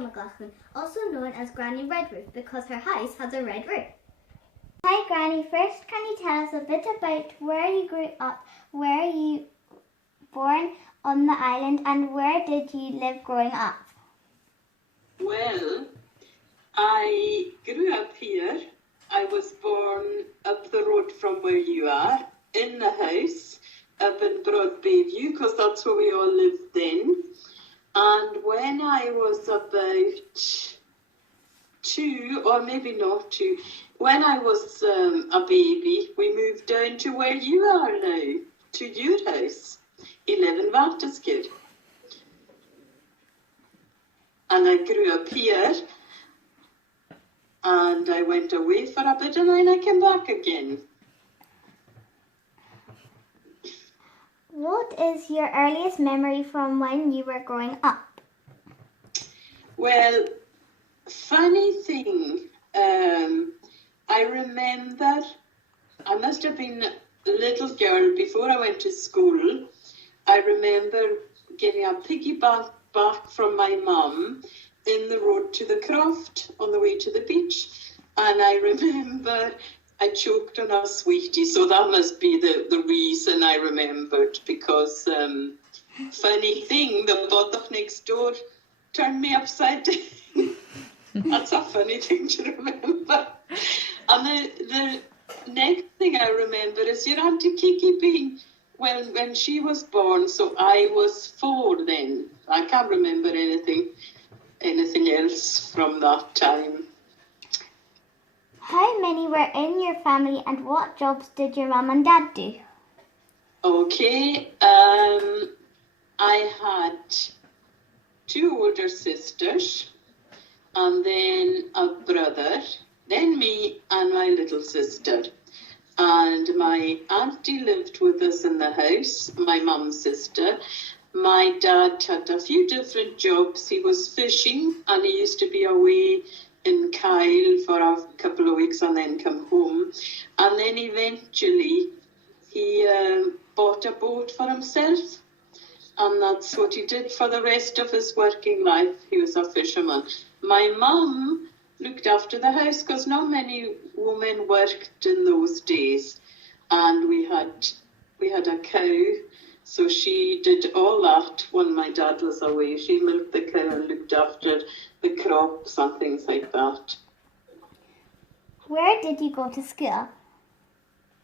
Ishbel Maclachlan, also known as Granny Redroof, because her house has a red roof. Hi Granny, first can you tell us a bit about where you grew up, where you born on the island, and where did you live growing up? Well, I grew up here. I was born up the road from where you are, in the house, up in Broad Bayview, because that's where we all lived then. And when I was about 2, or maybe not 2, when I was a baby, we moved down to where you are now, to your house, 11 Vatisker. And I grew up here, and I went away for a bit, and then I came back again. What is your earliest memory from when you were growing up? Well, funny thing, I remember I must have been a little girl before I went to school. I remember getting a piggyback back from my mum in the road to the croft on the way to the beach, and I remember I choked on a sweetie, so that must be the reason I remembered, because funny thing, the bottom next door turned me upside down. That's a funny thing to remember. And the next thing I remember is your Auntie Kiki being, when she was born, so I was 4 then. I can't remember anything else from that time. How many were in your family, and what jobs did your mum and dad do? Okay, I had 2 older sisters, and then a brother, then me and my little sister. And my auntie lived with us in the house, my mum's sister. My dad had a few different jobs. He was fishing, and he used to be away in Kyle for a couple of weeks and then come home. And then eventually he bought a boat for himself, and that's what he did for the rest of his working life. He was a fisherman. My mum looked after the house, because not many women worked in those days, and we had a cow, so she did all that when my dad was away. She milked the cow and looked after the crops and things like that. Where did you go to school?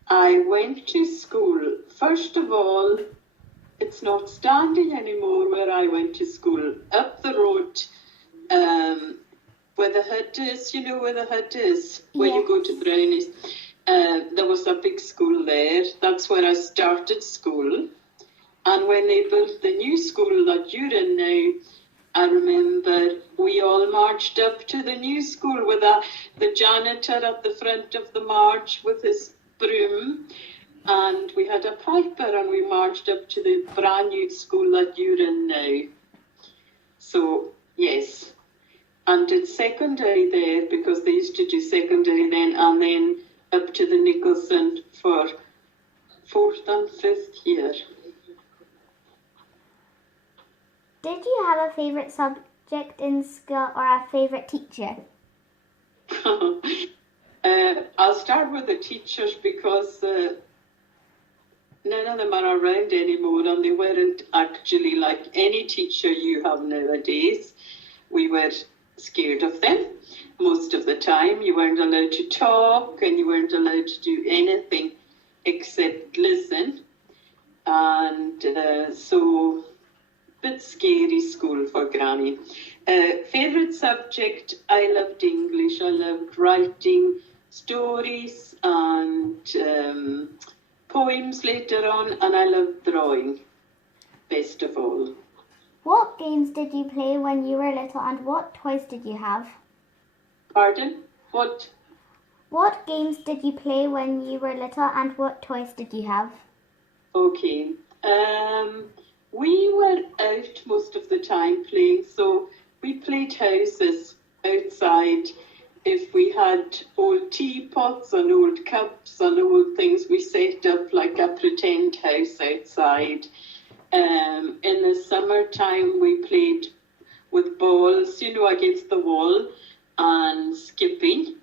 I went to school, first of all, it's not standing anymore where I went to school. Up the road, where the hut is, you know where the hut is, where you go to Brownies. There was a big school there. That's where I started school. And when they built the new school that you're in now, I remember we all marched up to the new school with the janitor at the front of the march with his broom. And we had a piper, and we marched up to the brand new school that you're in now. So, yes. And did secondary there, because they used to do secondary then, and then up to the Nicholson for 4th and 5th year. Did you have a favourite subject in school or a favourite teacher? I'll start with the teachers, because none of them are around anymore, and they weren't actually like any teacher you have nowadays. We were scared of them most of the time. You weren't allowed to talk, and you weren't allowed to do anything except listen. And so, bit scary school for Granny. Favourite subject, I loved English. I loved writing stories and poems later on, and I loved drawing, best of all. What games did you play when you were little, and what toys did you have? Pardon? What? What games did you play when you were little, and what toys did you have? Okay. We were out most of the time playing, so we played houses outside. If we had old teapots and old cups and old things, we set up like a pretend house outside. In the summertime, we played with balls, against the wall and skipping.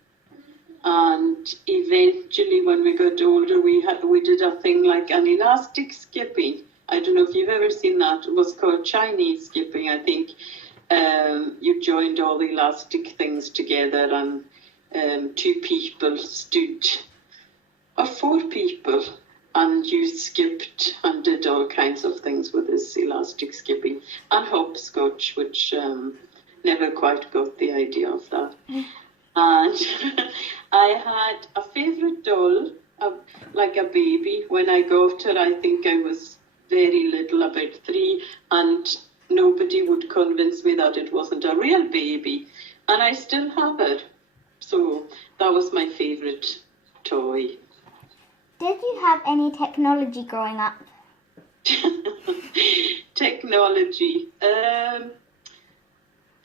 And eventually, when we got older, we did a thing like an elastic skipping. I don't know if you've ever seen that. It was called Chinese skipping, I think. You joined all the elastic things together, and 2 people stood, or 4 people, and you skipped and did all kinds of things with this elastic skipping. And hopscotch, which never quite got the idea of that. And I had a favourite doll, like a baby. When I got her, I think I was very little, about 3, and nobody would convince me that it wasn't a real baby. And I still have her. So that was my favourite toy. Did you have any technology growing up? Technology.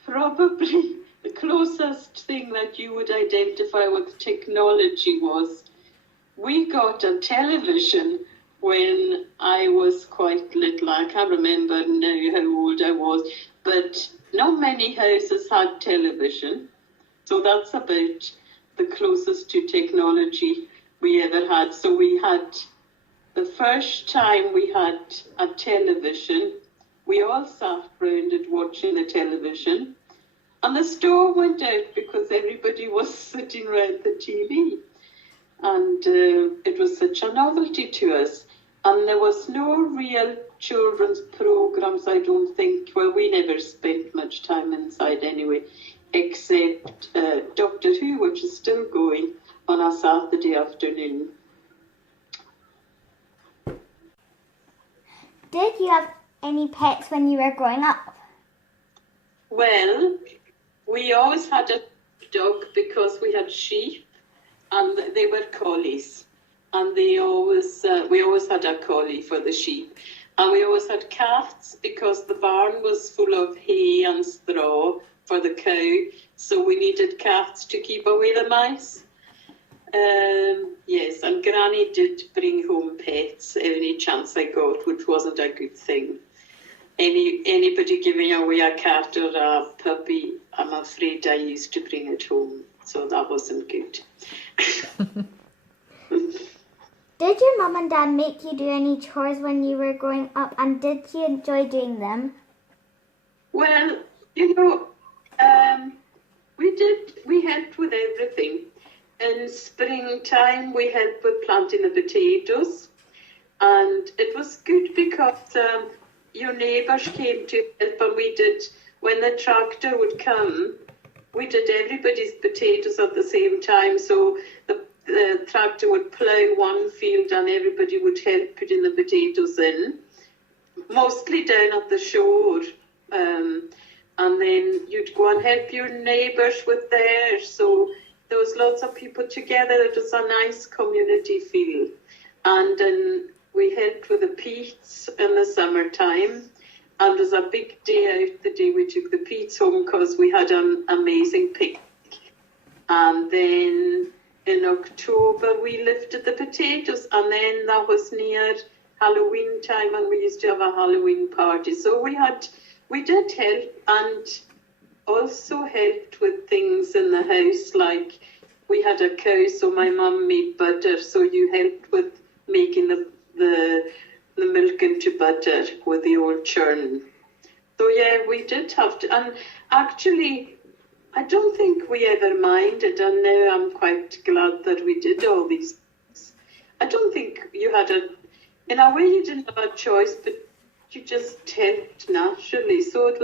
Probably the closest thing that you would identify with technology was we got a television when I was quite little. I can't remember now how old I was, but not many houses had television. So that's about the closest to technology we ever had. So we had, the first time we had a television, we all sat round it watching the television. And the stove went out because everybody was sitting around the TV. And it was such a novelty to us. And there was no real children's programs, I don't think. Well, we never spent much time inside anyway, except Doctor Who, which is still going on a Saturday afternoon. Did you have any pets when you were growing up? Well, we always had a dog because we had sheep, and they were collies. And we always had a collie for the sheep. And we always had cats because the barn was full of hay and straw for the cow. So we needed cats to keep away the mice. Yes, and Granny did bring home pets any chance I got, which wasn't a good thing. Anybody giving away a cat or a puppy, I'm afraid I used to bring it home. So that wasn't good. Did your mum and dad make you do any chores when you were growing up, and did you enjoy doing them? Well, we helped with everything. In springtime, we helped with planting the potatoes, and it was good because your neighbours came to help, and we did, when the tractor would come, we did everybody's potatoes at the same time, so the tractor would plough one field and everybody would help putting the potatoes in, mostly down at the shore. And then you'd go and help your neighbours with theirs. So there was lots of people together. It was a nice community feel. And then we helped with the peats in the summertime. And there was a big day out the day we took the peats home because we had an amazing picnic. And then in October, we lifted the potatoes, and then that was near Halloween time, and we used to have a Halloween party. So we did help, and also helped with things in the house, like we had a cow, so my mum made butter, so you helped with making the milk into butter with the old churn. So yeah, we did have to, and actually, I don't think we ever minded, and now I'm quite glad that we did all these things. I don't think you had in a way you didn't have a choice, but you just helped naturally, so it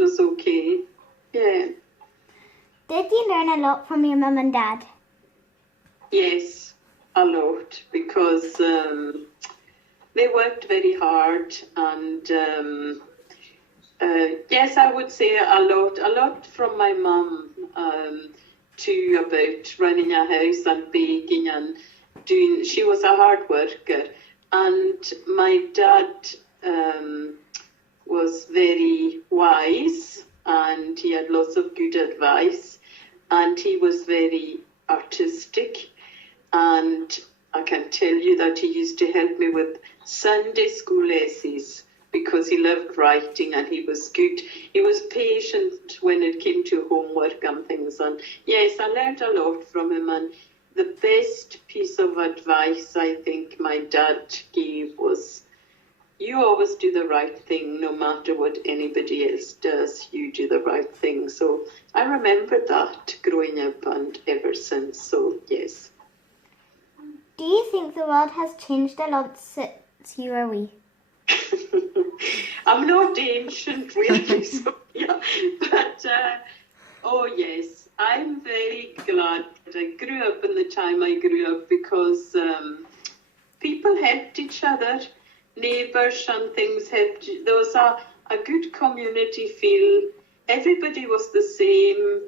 was okay. Yeah. Did you learn a lot from your mum and dad? Yes, a lot, because they worked very hard, and yes, I would say a lot from my mum too, about running a house and baking and doing. She was a hard worker, and my dad was very wise, and he had lots of good advice, and he was very artistic, and I can tell you that he used to help me with Sunday school lessons because he loved writing and he was good. He was patient when it came to homework and things. And yes, I learned a lot from him. And the best piece of advice I think my dad gave was, you always do the right thing, no matter what anybody else does, you do the right thing. So I remember that growing up and ever since, so yes. Do you think the world has changed a lot since you were wee? I'm not ancient really, Sophia, but oh yes, I'm very glad that I grew up in the time I grew up, because people helped each other. Neighbours and things helped. There was a good community feel. Everybody was the same.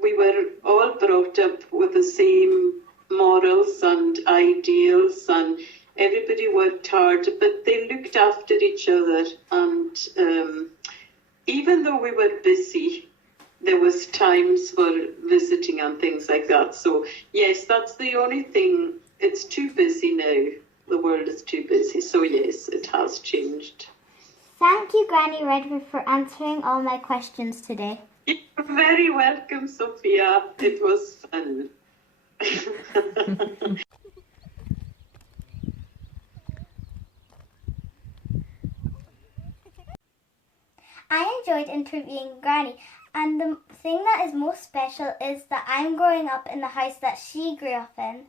We were all brought up with the same morals and ideals, and everybody worked hard, but they looked after each other. And even though we were busy, there was times for visiting and things like that. So yes, that's the only thing. It's too busy now. The world is too busy. So yes, it has changed. Thank you, Granny Redwood, for answering all my questions today. You're very welcome, Sophia. It was fun. I enjoyed interviewing Granny, and the thing that is most special is that I'm growing up in the house that she grew up in.